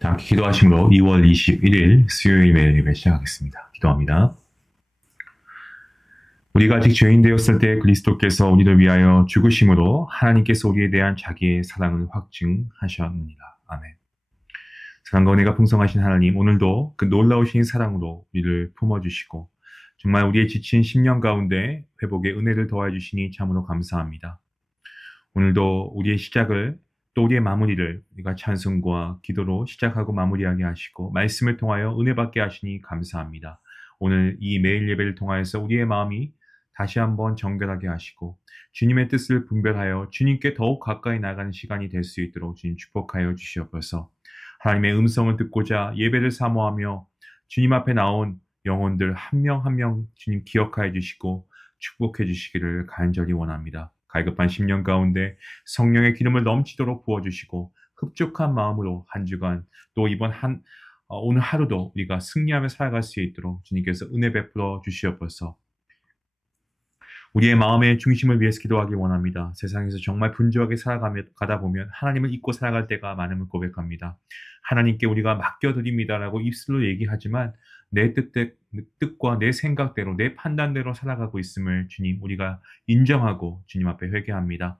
다 함께 기도하심으로 2월 21일 수요일 매일 예배 시작하겠습니다. 기도합니다. 우리가 아직 죄인 되었을 때 그리스도께서 우리를 위하여 죽으심으로 하나님께서 우리에 대한 자기의 사랑을 확증하셨느니라. 아멘. 사랑과 은혜가 풍성하신 하나님, 오늘도 그 놀라우신 사랑으로 우리를 품어주시고 정말 우리의 지친 심령 가운데 회복의 은혜를 더해주시니 참으로 감사합니다. 오늘도 우리의 시작을 또 우리의 마무리를 우리가 찬송과 기도로 시작하고 마무리하게 하시고 말씀을 통하여 은혜 받게 하시니 감사합니다. 오늘 이 매일 예배를 통하여서 우리의 마음이 다시 한번 정결하게 하시고 주님의 뜻을 분별하여 주님께 더욱 가까이 나가는 시간이 될 수 있도록 주님 축복하여 주시옵소서. 하나님의 음성을 듣고자 예배를 사모하며 주님 앞에 나온 영혼들 한 명 한 명 주님 기억하여 주시고 축복해 주시기를 간절히 원합니다. 갈급한 심령 가운데 성령의 기름을 넘치도록 부어주시고 흡족한 마음으로 한 주간 또 오늘 하루도 우리가 승리하며 살아갈 수 있도록 주님께서 은혜 베풀어 주시옵소서. 우리의 마음의 중심을 위해서 기도하기 원합니다. 세상에서 정말 분주하게 가다 보면 하나님을 잊고 살아갈 때가 많음을 고백합니다. 하나님께 우리가 맡겨드립니다라고 입술로 얘기하지만 내 뜻과 내 생각대로 내 판단대로 살아가고 있음을 주님 우리가 인정하고 주님 앞에 회개합니다.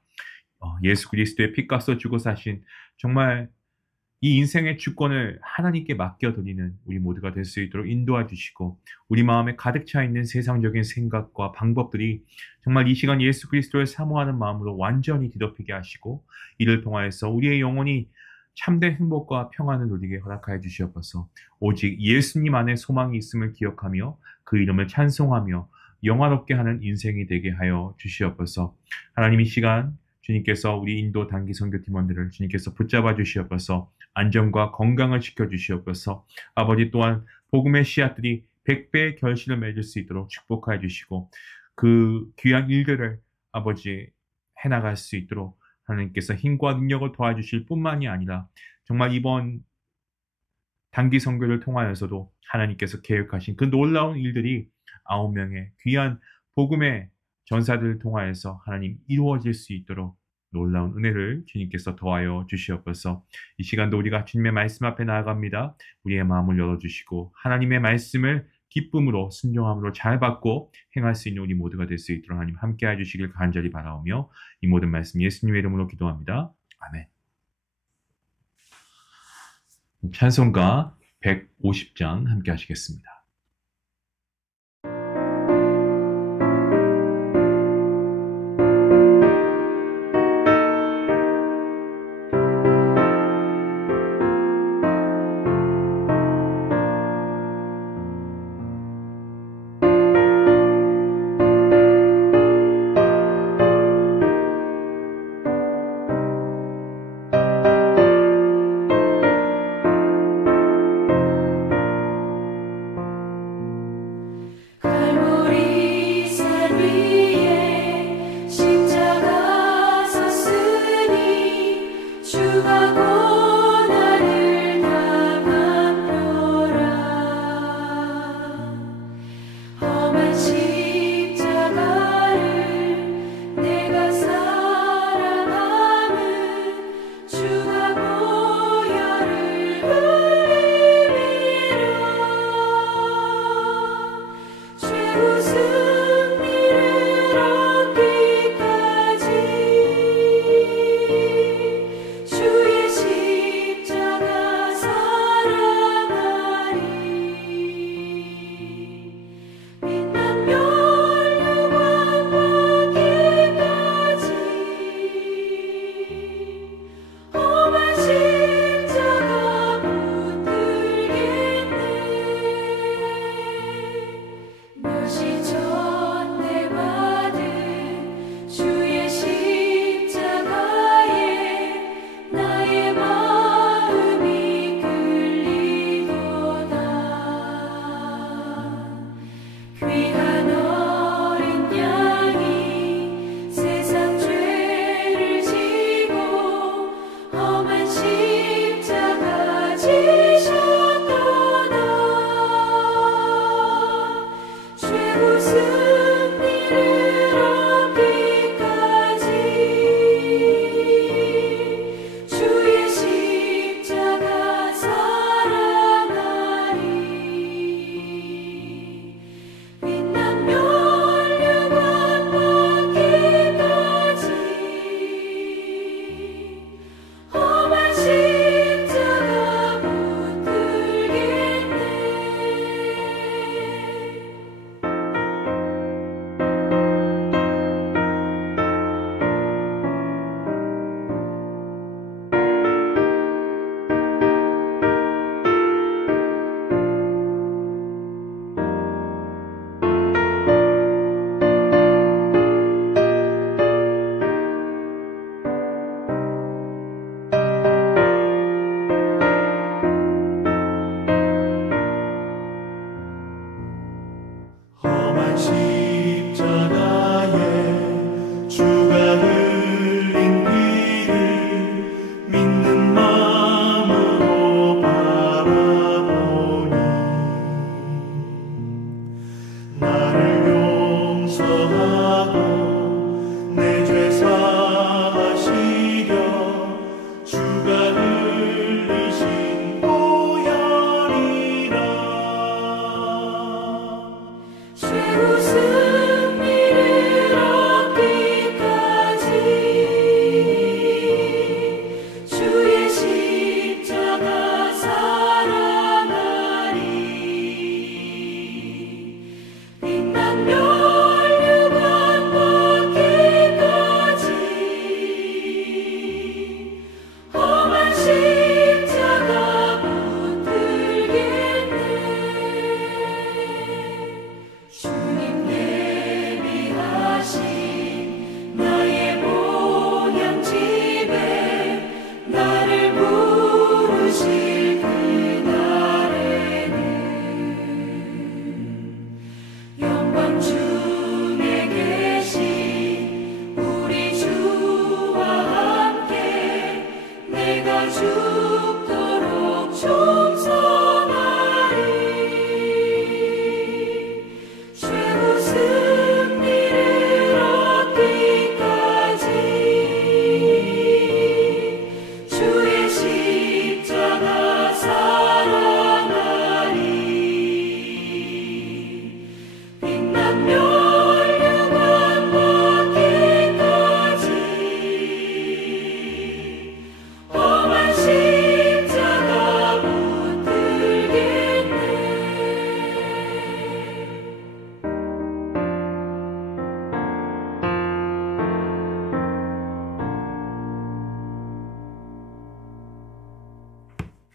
예수 그리스도의 피값을 주고 사신 정말 이 인생의 주권을 하나님께 맡겨드리는 우리 모두가 될 수 있도록 인도해 주시고 우리 마음에 가득 차 있는 세상적인 생각과 방법들이 정말 이 시간 예수 그리스도를 사모하는 마음으로 완전히 뒤덮이게 하시고 이를 통하여서 우리의 영혼이 참된 행복과 평안을 누리게 허락하여 주시옵소서. 오직 예수님 안에 소망이 있음을 기억하며 그 이름을 찬송하며 영화롭게 하는 인생이 되게 하여 주시옵소서. 하나님 이 시간 주님께서 우리 인도 단기 선교팀원들을 주님께서 붙잡아 주시옵소서. 안전과 건강을 지켜주시옵소서. 아버지 또한 복음의 씨앗들이 100배의 결실을 맺을 수 있도록 축복하여 주시고 그 귀한 일들을 아버지 해나갈 수 있도록 하나님께서 힘과 능력을 도와주실 뿐만이 아니라 정말 이번 단기 선교를 통하여서도 하나님께서 계획하신 그 놀라운 일들이 9명의 귀한 복음의 전사들을 통하여서 하나님 이루어질 수 있도록 놀라운 은혜를 주님께서 더하여 주시옵소서. 이 시간도 우리가 주님의 말씀 앞에 나아갑니다. 우리의 마음을 열어주시고 하나님의 말씀을 기쁨으로 순종함으로 잘 받고 행할 수 있는 우리 모두가 될 수 있도록 하나님 함께해 주시길 간절히 바라오며 이 모든 말씀 예수님의 이름으로 기도합니다. 아멘. 찬송가 150장 함께 하시겠습니다.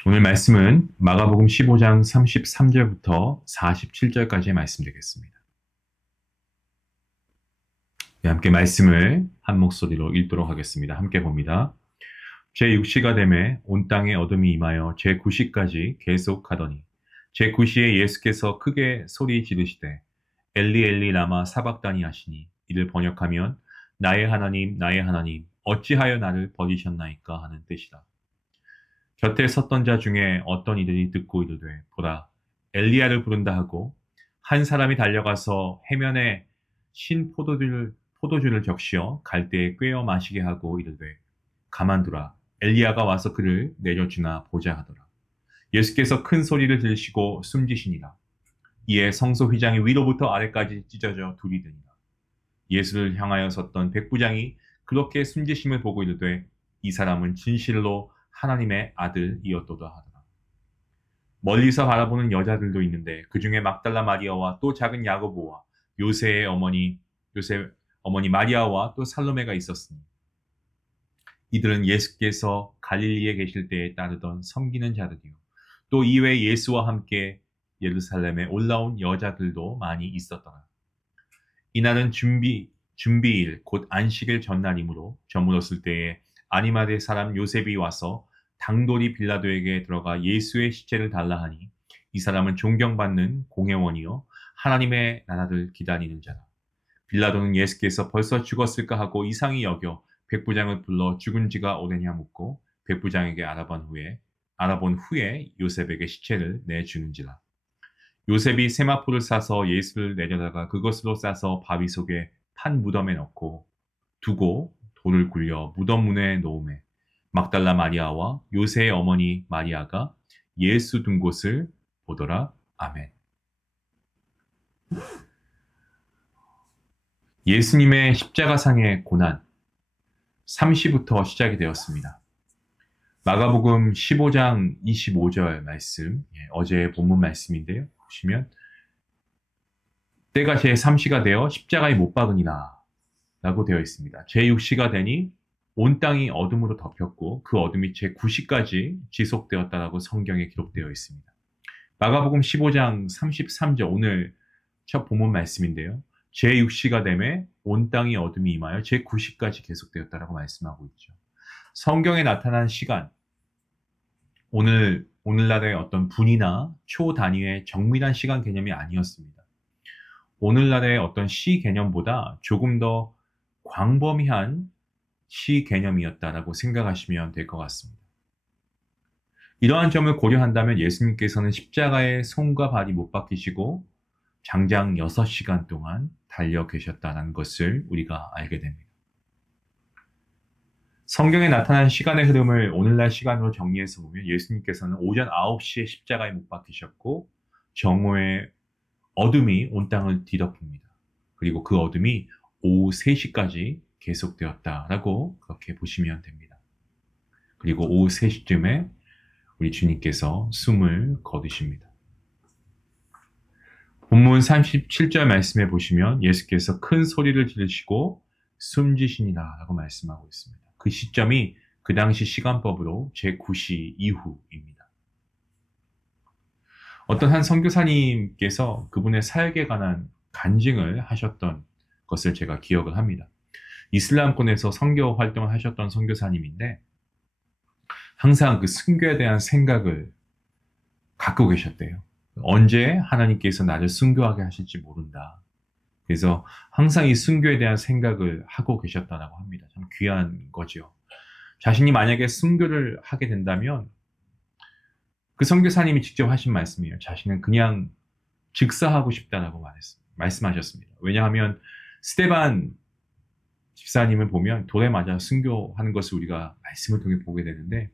오늘 말씀은 마가복음 15장 33절부터 47절까지의 말씀 되겠습니다. 네, 함께 말씀을 한 목소리로 읽도록 하겠습니다. 함께 봅니다. 제6시가 되매 온 땅에 어둠이 임하여 제9시까지 계속하더니 제9시에 예수께서 크게 소리 지르시되 엘리 엘리 라마 사박다니 하시니 이를 번역하면 나의 하나님 나의 하나님 어찌하여 나를 버리셨나이까 하는 뜻이다. 곁에 섰던 자 중에 어떤 이들이 듣고 이르되 보라 엘리야를 부른다 하고 한 사람이 달려가서 해면에 신 포도주를 적시어 갈대에 꿰어 마시게 하고 이르되 가만두라 엘리야가 와서 그를 내려주나 보자 하더라. 예수께서 큰 소리를 들으시고 숨지시니라. 이에 성소 휘장이 위로부터 아래까지 찢어져 둘이 되니라. 예수를 향하여 섰던 백부장이 그렇게 숨지심을 보고 이르되 이 사람은 진실로 하나님의 아들이었도다 하더라. 멀리서 바라보는 여자들도 있는데 그 중에 막달라 마리아와 또 작은 야고보와 요새 어머니 마리아와 또 살로메가 있었으니 이들은 예수께서 갈릴리에 계실 때에 따르던 섬기는 자들이요 또 이외에 예수와 함께 예루살렘에 올라온 여자들도 많이 있었더라. 이날은 준비일 곧 안식일 전날이므로 저물었을 때에 아리마대 사람 요셉이 와서 당돌이 빌라도에게 들어가 예수의 시체를 달라 하니 이 사람은 존경받는 공회원이요 하나님의 나라를 기다리는 자라. 빌라도는 예수께서 벌써 죽었을까 하고 이상히 여겨 백부장을 불러 죽은 지가 오래냐 묻고 백부장에게 알아본 후에 요셉에게 시체를 내주는지라. 요셉이 세마포를 싸서 예수를 내려다가 그것으로 싸서 바위 속에 판 무덤에 넣고 두고 돌을 굴려 무덤 문에 놓음에 막달라 마리아와 요새의 어머니 마리아가 예수 둔 곳을 보더라. 아멘. 예수님의 십자가상의 고난 3시부터 시작이 되었습니다. 마가복음 15장 25절 말씀, 어제의 본문 말씀인데요. 보시면 때가 제3시가 되어 십자가에 못 박으니라 라고 되어 있습니다. 제6시가 되니 온 땅이 어둠으로 덮였고 그 어둠이 제9시까지 지속되었다라고 성경에 기록되어 있습니다. 마가복음 15장 33절 오늘 첫 본문 말씀인데요. 제6시가 되매 온 땅이 어둠이 임하여 제9시까지 계속되었다라고 말씀하고 있죠. 성경에 나타난 시간, 오늘날의 어떤 분이나 초 단위의 정밀한 시간 개념이 아니었습니다. 오늘날의 어떤 시 개념보다 조금 더 광범위한 시 개념이었다라고 생각하시면 될 것 같습니다. 이러한 점을 고려한다면 예수님께서는 십자가에 손과 발이 못 박히시고 장장 6시간 동안 달려 계셨다는 것을 우리가 알게 됩니다. 성경에 나타난 시간의 흐름을 오늘날 시간으로 정리해서 보면 예수님께서는 오전 9시에 십자가에 못 박히셨고 정오에 어둠이 온 땅을 뒤덮습니다. 그리고 그 어둠이 오후 3시까지 계속되었다라고 그렇게 보시면 됩니다. 그리고 오후 3시쯤에 우리 주님께서 숨을 거두십니다. 본문 37절 말씀에 보시면 예수께서 큰 소리를 지르시고 숨지시니라 라고 말씀하고 있습니다. 그 시점이 그 당시 시간법으로 제9시 이후입니다. 어떤 한 선교사님께서 그분의 사역에 관한 간증을 하셨던 것을 제가 기억을 합니다. 이슬람권에서 선교 활동을 하셨던 선교사님인데 항상 그 순교에 대한 생각을 갖고 계셨대요. 언제 하나님께서 나를 순교하게 하실지 모른다. 그래서 항상 이 순교에 대한 생각을 하고 계셨다고 합니다. 참 귀한 거죠. 자신이 만약에 순교를 하게 된다면 그 선교사님이 직접 하신 말씀이에요. 자신은 그냥 즉사하고 싶다라고 말씀하셨습니다. 왜냐하면 스데반 집사님을 보면 돌에 맞아 순교하는 것을 우리가 말씀을 통해 보게 되는데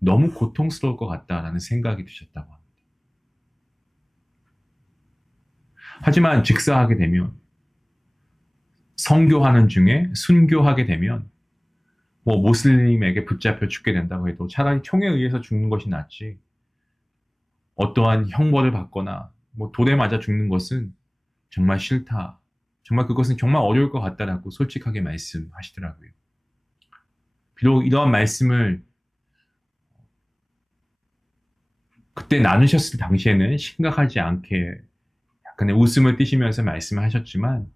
너무 고통스러울 것 같다라는 생각이 드셨다고 합니다. 하지만 즉사하게 되면 선교하는 중에 순교하게 되면 뭐 모슬림에게 붙잡혀 죽게 된다고 해도 차라리 총에 의해서 죽는 것이 낫지 어떠한 형벌을 받거나 뭐 돌에 맞아 죽는 것은 정말 싫다. 정말 그것은 정말 어려울 것 같다라고 솔직하게 말씀하시더라고요. 비록 이러한 말씀을 그때 나누셨을 당시에는 심각하지 않게 약간의 웃음을 띠시면서 말씀을 하셨지만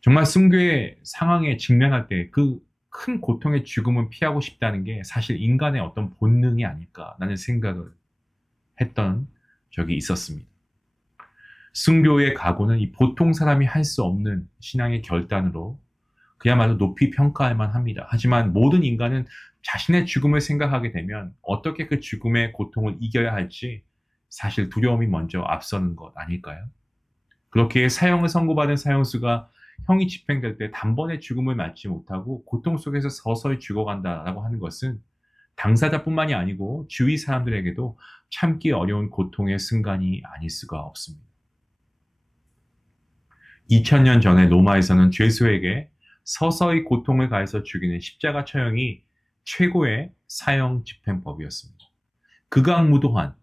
정말 순교의 상황에 직면할 때 그 큰 고통의 죽음을 피하고 싶다는 게 사실 인간의 어떤 본능이 아닐까라는 생각을 했던 적이 있었습니다. 순교의 각오는 이 보통 사람이 할 수 없는 신앙의 결단으로 그야말로 높이 평가할 만합니다. 하지만 모든 인간은 자신의 죽음을 생각하게 되면 어떻게 그 죽음의 고통을 이겨야 할지 사실 두려움이 먼저 앞서는 것 아닐까요? 그렇게 사형을 선고받은 사형수가 형이 집행될 때 단번에 죽음을 맞지 못하고 고통 속에서 서서히 죽어간다라고 하는 것은 당사자뿐만이 아니고 주위 사람들에게도 참기 어려운 고통의 순간이 아닐 수가 없습니다. 2000년 전에 로마에서는 죄수에게 서서히 고통을 가해서 죽이는 십자가 처형이 최고의 사형 집행법이었습니다. 극악무도한,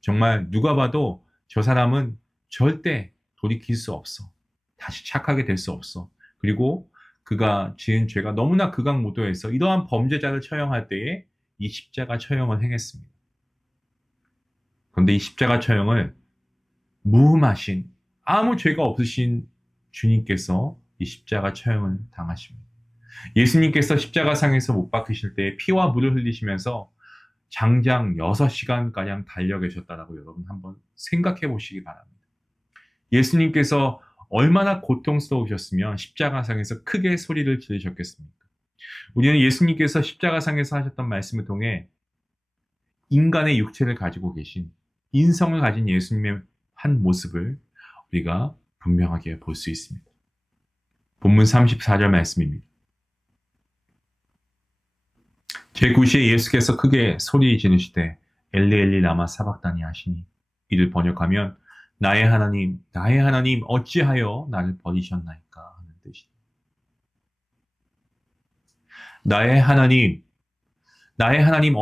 정말 누가 봐도 저 사람은 절대 돌이킬 수 없어. 다시 착하게 될 수 없어. 그리고 그가 지은 죄가 너무나 극악무도해서 이러한 범죄자를 처형할 때에 이 십자가 처형을 행했습니다. 그런데 이 십자가 처형을 무음하신 아무 죄가 없으신 주님께서 이 십자가 처형을 당하십니다. 예수님께서 십자가상에서 못 박히실 때 피와 물을 흘리시면서 장장 6시간가량 달려 계셨다라고 여러분 한번 생각해 보시기 바랍니다. 예수님께서 얼마나 고통스러우셨으면 십자가상에서 크게 소리를 지르셨겠습니까? 우리는 예수님께서 십자가상에서 하셨던 말씀을 통해 인간의 육체를 가지고 계신 인성을 가진 예수님의 한 모습을 우리가 분명하게 볼 수 있습니다. 본문 34절 말씀입니다. 제9시에 예수께서 크게 소리 지르시되 엘리 엘리 라마 사박다니 하시니 이를 번역하면 나의 하나님 어찌하여 나를 버리셨나이까 하는 뜻이다. 나의 하나님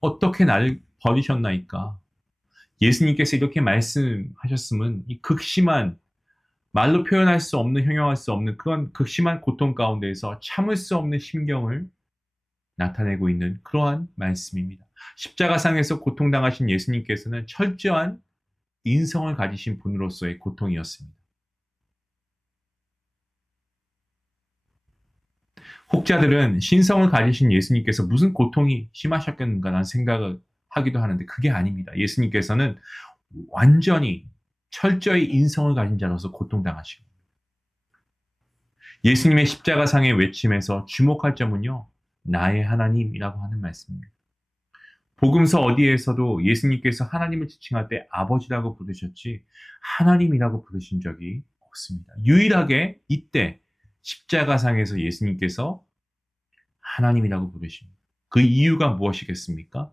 어떻게 나를 버리셨나이까? 예수님께서 이렇게 말씀하셨음은 이 극심한 말로 표현할 수 없는 형용할 수 없는 그런 극심한 고통 가운데에서 참을 수 없는 심경을 나타내고 있는 그러한 말씀입니다. 십자가상에서 고통당하신 예수님께서는 철저한 인성을 가지신 분으로서의 고통이었습니다. 혹자들은 신성을 가지신 예수님께서 무슨 고통이 심하셨겠는가라는 생각을 하기도 하는데 그게 아닙니다. 예수님께서는 완전히 철저히 인성을 가진 자로서 고통당하시고 예수님의 십자가상의 외침에서 주목할 점은요. 나의 하나님이라고 하는 말씀입니다. 복음서 어디에서도 예수님께서 하나님을 지칭할 때 아버지라고 부르셨지 하나님이라고 부르신 적이 없습니다. 유일하게 이때 십자가상에서 예수님께서 하나님이라고 부르십니다. 그 이유가 무엇이겠습니까?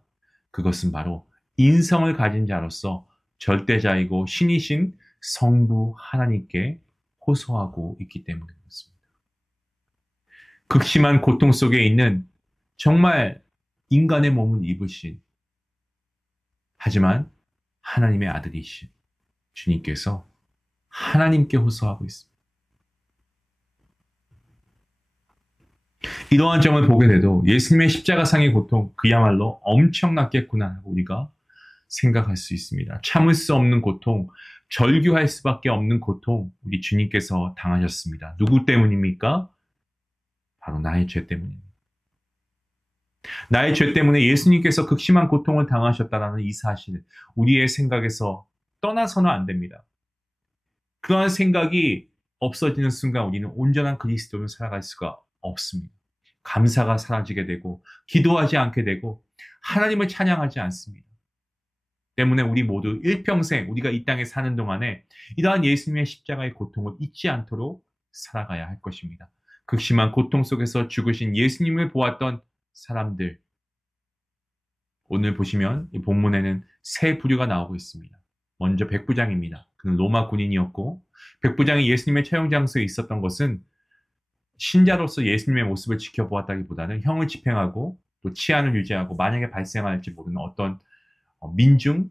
그것은 바로 인성을 가진 자로서 절대자이고 신이신 성부 하나님께 호소하고 있기 때문에 그렇습니다. 극심한 고통 속에 있는 정말 인간의 몸을 입으신 하지만 하나님의 아들이신 주님께서 하나님께 호소하고 있습니다. 이러한 점을 보게 돼도 예수님의 십자가상의 고통 그야말로 엄청났겠구나 하고 우리가 생각할 수 있습니다. 참을 수 없는 고통, 절규할 수밖에 없는 고통 우리 주님께서 당하셨습니다. 누구 때문입니까? 바로 나의 죄 때문입니다. 나의 죄 때문에 예수님께서 극심한 고통을 당하셨다는 이 사실 우리의 생각에서 떠나서는 안 됩니다. 그러한 생각이 없어지는 순간 우리는 온전한 그리스도를 살아갈 수가 없습니다. 감사가 사라지게 되고 기도하지 않게 되고 하나님을 찬양하지 않습니다. 때문에 우리 모두 일평생 우리가 이 땅에 사는 동안에 이러한 예수님의 십자가의 고통을 잊지 않도록 살아가야 할 것입니다. 극심한 고통 속에서 죽으신 예수님을 보았던 사람들, 오늘 보시면 이 본문에는 세 부류가 나오고 있습니다. 먼저 백부장입니다. 그는 로마 군인이었고, 백부장이 예수님의 처형 장소에 있었던 것은 신자로서 예수님의 모습을 지켜보았다기보다는 형을 집행하고 또 치안을 유지하고 만약에 발생할지 모르는 어떤 민중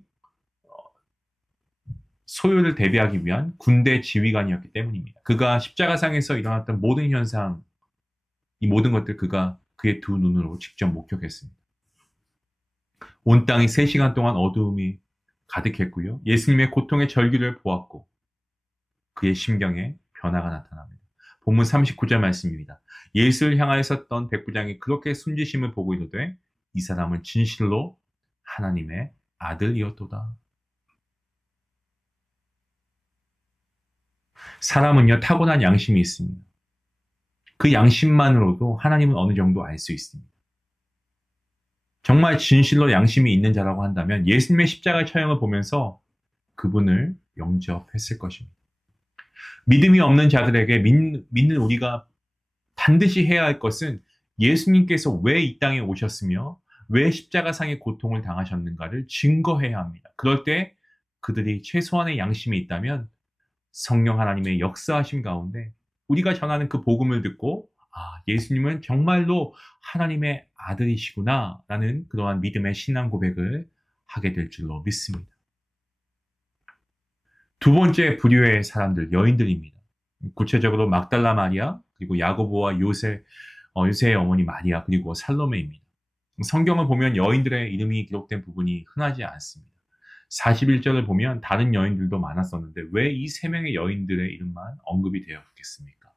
소요를 대비하기 위한 군대 지휘관이었기 때문입니다. 그가 십자가상에서 일어났던 모든 현상, 이 모든 것들 그가 그의 두 눈으로 직접 목격했습니다. 온 땅이 3시간 동안 어두움이 가득했고요. 예수님의 고통의 절규를 보았고 그의 심경에 변화가 나타납니다. 본문 39절 말씀입니다. 예수를 향하여 섰던 백부장이 그렇게 순지심을 보고 이르되 이 사람은 진실로 하나님의 아들이었도다. 사람은요, 타고난 양심이 있습니다. 그 양심만으로도 하나님은 어느 정도 알 수 있습니다. 정말 진실로 양심이 있는 자라고 한다면 예수님의 십자가 처형을 보면서 그분을 영접했을 것입니다. 믿음이 없는 자들에게 믿는 우리가 반드시 해야 할 것은 예수님께서 왜 이 땅에 오셨으며 왜 십자가상의 고통을 당하셨는가를 증거해야 합니다. 그럴 때 그들이 최소한의 양심이 있다면 성령 하나님의 역사하심 가운데 우리가 전하는 그 복음을 듣고 예수님은 정말로 하나님의 아들이시구나 라는 그러한 믿음의 신앙 고백을 하게 될 줄로 믿습니다. 두 번째 부류의 사람들, 여인들입니다. 구체적으로 막달라 마리아, 그리고 야고보와 요새의 어머니 마리아, 그리고 살로메입니다. 성경을 보면 여인들의 이름이 기록된 부분이 흔하지 않습니다. 41절을 보면 다른 여인들도 많았었는데 왜 이 3명의 여인들의 이름만 언급이 되었겠습니까?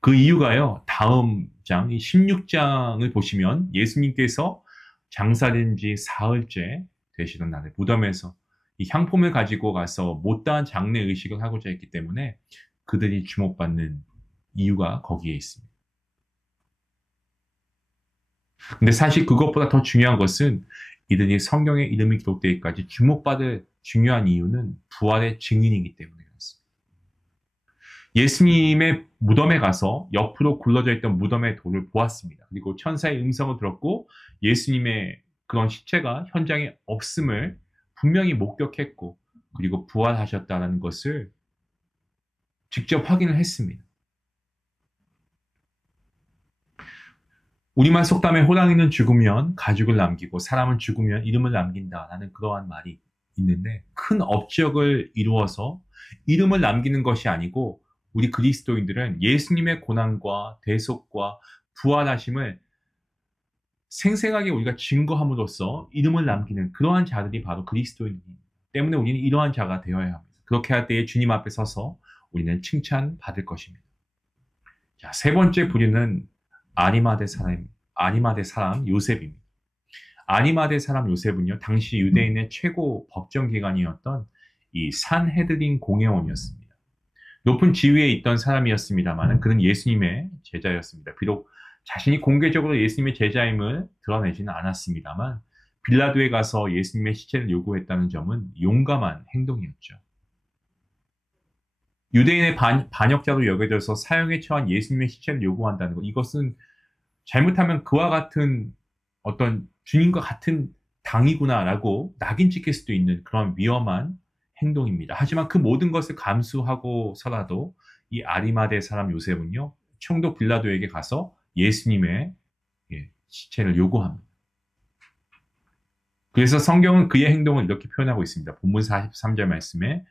그 이유가요, 다음 장, 16장을 보시면 예수님께서 장사된 지 사흘째 되시던 날에 무덤에서 이 향품을 가지고 가서 못다한 장례 의식을 하고자 했기 때문에 그들이 주목받는 이유가 거기에 있습니다. 근데 사실 그것보다 더 중요한 것은 이들이 성경에 이름이 기록되기까지 주목받을 중요한 이유는 부활의 증인이기 때문에 그렇습니다. 예수님의 무덤에 가서 옆으로 굴러져 있던 무덤의 돌을 보았습니다. 그리고 천사의 음성을 들었고 예수님의 그런 시체가 현장에 없음을 분명히 목격했고 그리고 부활하셨다는 것을 직접 확인을 했습니다. 우리말 속담에 호랑이는 죽으면 가죽을 남기고 사람은 죽으면 이름을 남긴다라는 그러한 말이 있는데 큰 업적을 이루어서 이름을 남기는 것이 아니고 우리 그리스도인들은 예수님의 고난과 대속과 부활하심을 생생하게 우리가 증거함으로써 이름을 남기는 그러한 자들이 바로 그리스도인입니다. 때문에 우리는 이러한 자가 되어야 합니다. 그렇게 할 때에 주님 앞에 서서 우리는 칭찬받을 것입니다. 자, 세 번째 부류는 아리마대 사람 요셉입니다. 아리마대 사람 요셉은요, 당시 유대인의 최고 법정기관이었던 이 산헤드린 공회원이었습니다. 높은 지위에 있던 사람이었습니다만 그는 예수님의 제자였습니다. 비록 자신이 공개적으로 예수님의 제자임을 드러내지는 않았습니다만 빌라도에 가서 예수님의 시체를 요구했다는 점은 용감한 행동이었죠. 유대인의 반역자로 여겨져서 사형에 처한 예수님의 시체를 요구한다는 것, 이것은 잘못하면 그와 같은 어떤 주님과 같은 당이구나라고 낙인 찍힐 수도 있는 그런 위험한 행동입니다. 하지만 그 모든 것을 감수하고서라도 이 아리마대 사람 요셉은요, 총독 빌라도에게 가서 예수님의 시체를 요구합니다. 그래서 성경은 그의 행동을 이렇게 표현하고 있습니다. 본문 43절 말씀에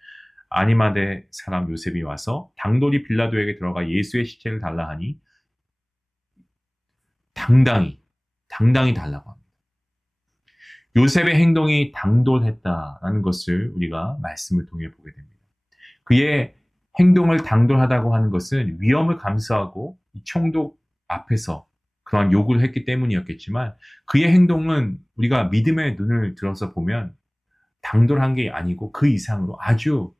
아리마대 사람 요셉이 와서 당돌이 빌라도에게 들어가 예수의 시체를 달라 하니 당당히 달라고 합니다. 요셉의 행동이 당돌했다라는 것을 우리가 말씀을 통해 보게 됩니다. 그의 행동을 당돌하다고 하는 것은 위험을 감수하고 이 총독 앞에서 그런 요구를 했기 때문이었겠지만 그의 행동은 우리가 믿음의 눈을 들어서 보면 당돌한 게 아니고 그 이상으로 아주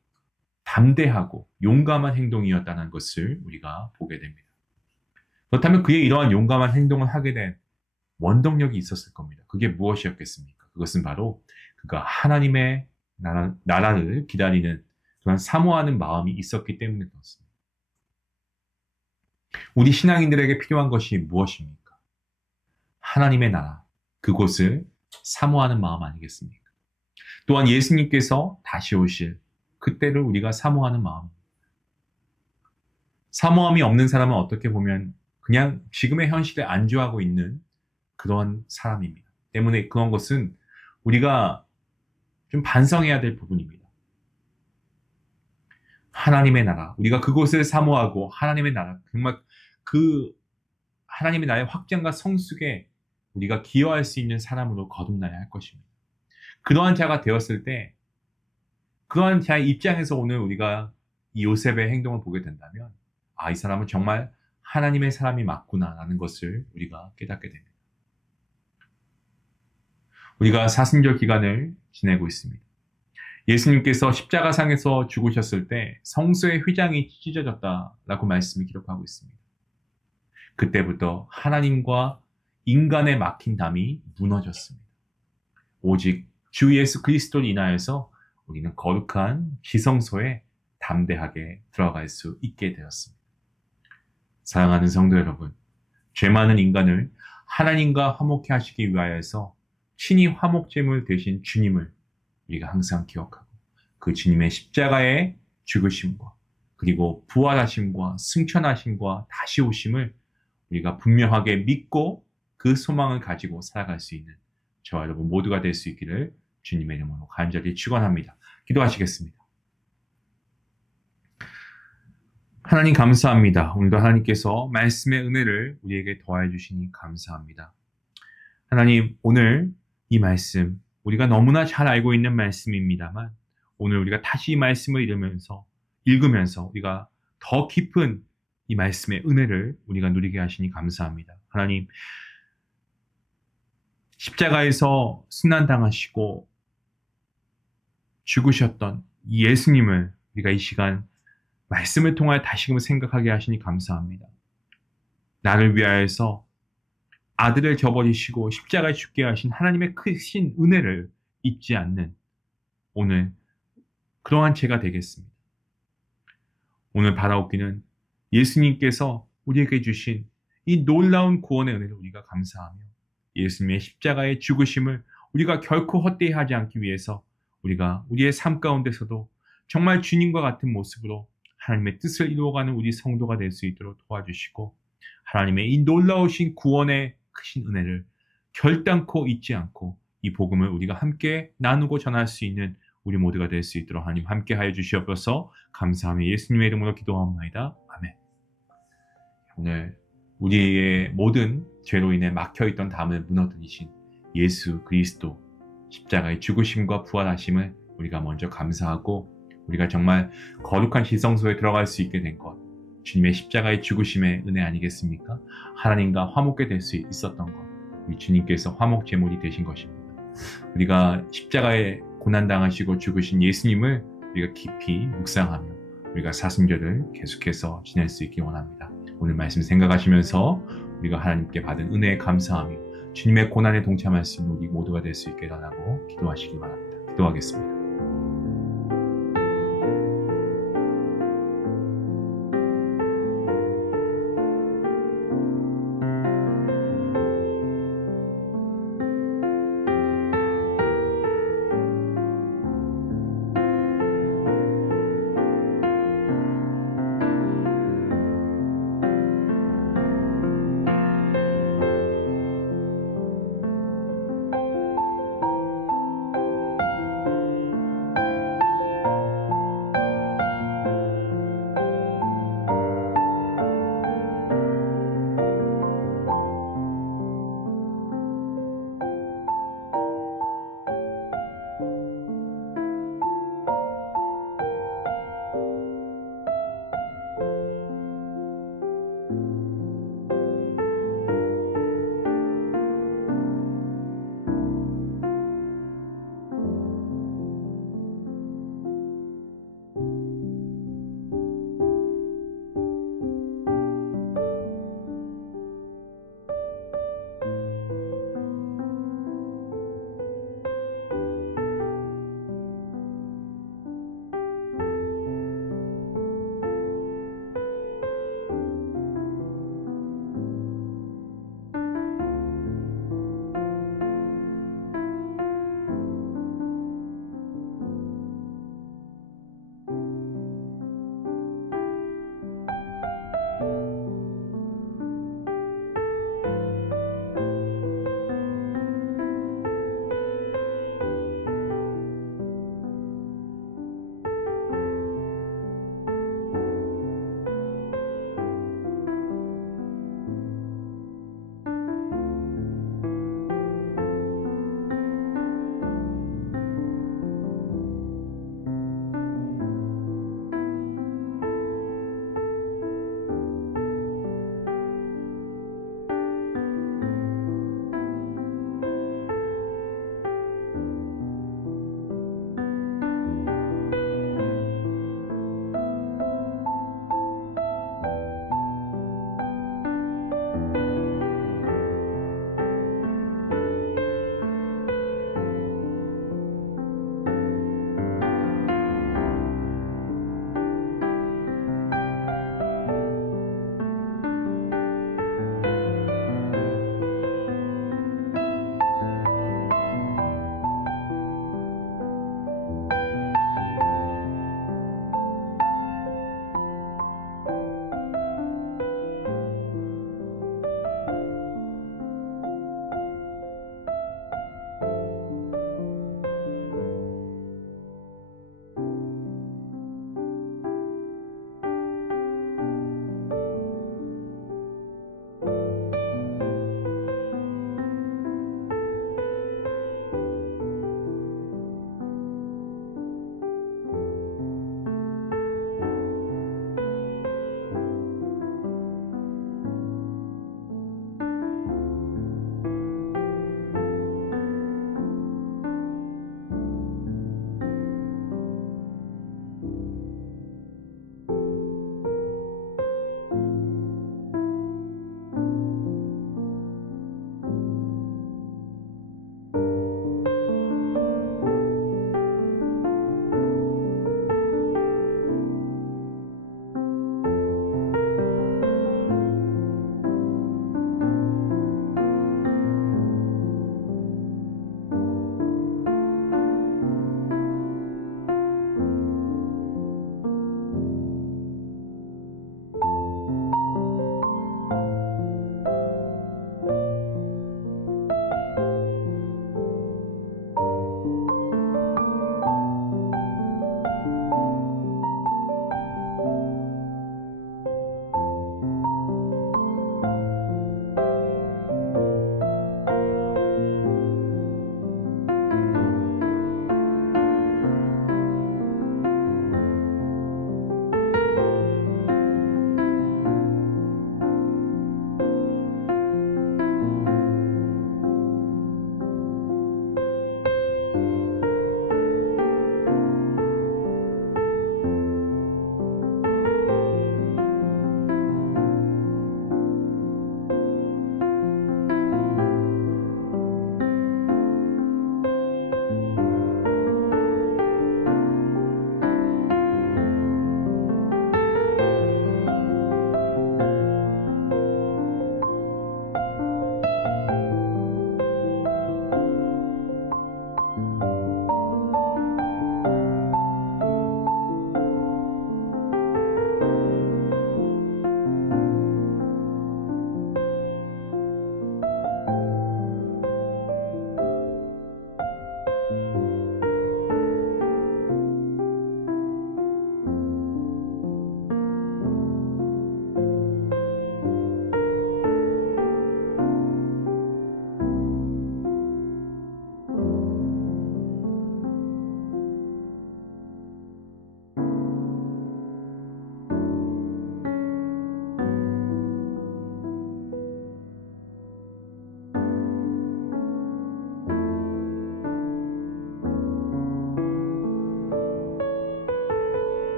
담대하고 용감한 행동이었다는 것을 우리가 보게 됩니다. 그렇다면 그의 이러한 용감한 행동을 하게 된 원동력이 있었을 겁니다. 그게 무엇이었겠습니까? 그것은 바로 그가 하나님의 나라를 기다리는 그런 사모하는 마음이 있었기 때문에 그렇습니다. 우리 신앙인들에게 필요한 것이 무엇입니까? 하나님의 나라, 그곳을 사모하는 마음 아니겠습니까? 또한 예수님께서 다시 오실 그때를 우리가 사모하는 마음. 사모함이 없는 사람은 어떻게 보면 그냥 지금의 현실에 안주하고 있는 그런 사람입니다. 때문에 그런 것은 우리가 좀 반성해야 될 부분입니다. 하나님의 나라, 우리가 그곳을 사모하고 하나님의 나라, 정말 그 하나님의 나라의 확장과 성숙에 우리가 기여할 수 있는 사람으로 거듭나야 할 것입니다. 그러한 자가 되었을 때 그러한 자의 입장에서 오늘 우리가 이 요셉의 행동을 보게 된다면 이 사람은 정말 하나님의 사람이 맞구나라는 것을 우리가 깨닫게 됩니다. 우리가 사순절 기간을 지내고 있습니다. 예수님께서 십자가상에서 죽으셨을 때 성소의 휘장이 찢어졌다라고 말씀이 기록하고 있습니다. 그때부터 하나님과 인간의 막힌 담이 무너졌습니다. 오직 주 예수 그리스도를 인하여서 우리는 거룩한 지성소에 담대하게 들어갈 수 있게 되었습니다. 사랑하는 성도 여러분, 죄 많은 인간을 하나님과 화목케 하시기 위하여서 친히 화목제물 되신 주님을 우리가 항상 기억하고 그 주님의 십자가의 죽으심과 그리고 부활하심과 승천하심과 다시 오심을 우리가 분명하게 믿고 그 소망을 가지고 살아갈 수 있는 저와 여러분 모두가 될 수 있기를 주님의 이름으로 간절히 축원합니다. 기도하시겠습니다. 하나님 감사합니다. 오늘도 하나님께서 말씀의 은혜를 우리에게 더해 주시니 감사합니다. 하나님, 오늘 이 말씀 우리가 너무나 잘 알고 있는 말씀입니다만 오늘 우리가 다시 이 말씀을 읽으면서 우리가 더 깊은 이 말씀의 은혜를 우리가 누리게 하시니 감사합니다. 하나님, 십자가에서 순환당하시고 죽으셨던 예수님을 우리가 이 시간 말씀을 통하여 다시금 생각하게 하시니 감사합니다. 나를 위하여서 아들을 저버리시고 십자가에 죽게 하신 하나님의 크신 은혜를 잊지 않는 오늘 그러한 제가 되겠습니다. 오늘 바라옵기는 예수님께서 우리에게 주신 이 놀라운 구원의 은혜를 우리가 감사하며 예수님의 십자가의 죽으심을 우리가 결코 헛되이 하지 않기 위해서 우리가 우리의 삶 가운데서도 정말 주님과 같은 모습으로 하나님의 뜻을 이루어가는 우리 성도가 될 수 있도록 도와주시고 하나님의 이 놀라우신 구원의 크신 은혜를 결단코 잊지 않고 이 복음을 우리가 함께 나누고 전할 수 있는 우리 모두가 될 수 있도록 하나님 함께 하여 주시옵소서. 감사하며 예수님의 이름으로 기도하옵나이다. 아멘. 오늘 우리의 모든 죄로 인해 막혀있던 담을 무너뜨리신 예수 그리스도 십자가의 죽으심과 부활하심을 우리가 먼저 감사하고 우리가 정말 거룩한 지성소에 들어갈 수 있게 된 것, 주님의 십자가의 죽으심의 은혜 아니겠습니까? 하나님과 화목게 될 수 있었던 것, 우리 주님께서 화목 제물이 되신 것입니다. 우리가 십자가에 고난당하시고 죽으신 예수님을 우리가 깊이 묵상하며 우리가 사순절을 계속해서 지낼 수 있기 원합니다. 오늘 말씀 생각하시면서 우리가 하나님께 받은 은혜에 감사하며 주님의 고난에 동참할 수 있는 우리 모두가 될 수 있게 달라고 기도하시기 바랍니다. 기도하겠습니다.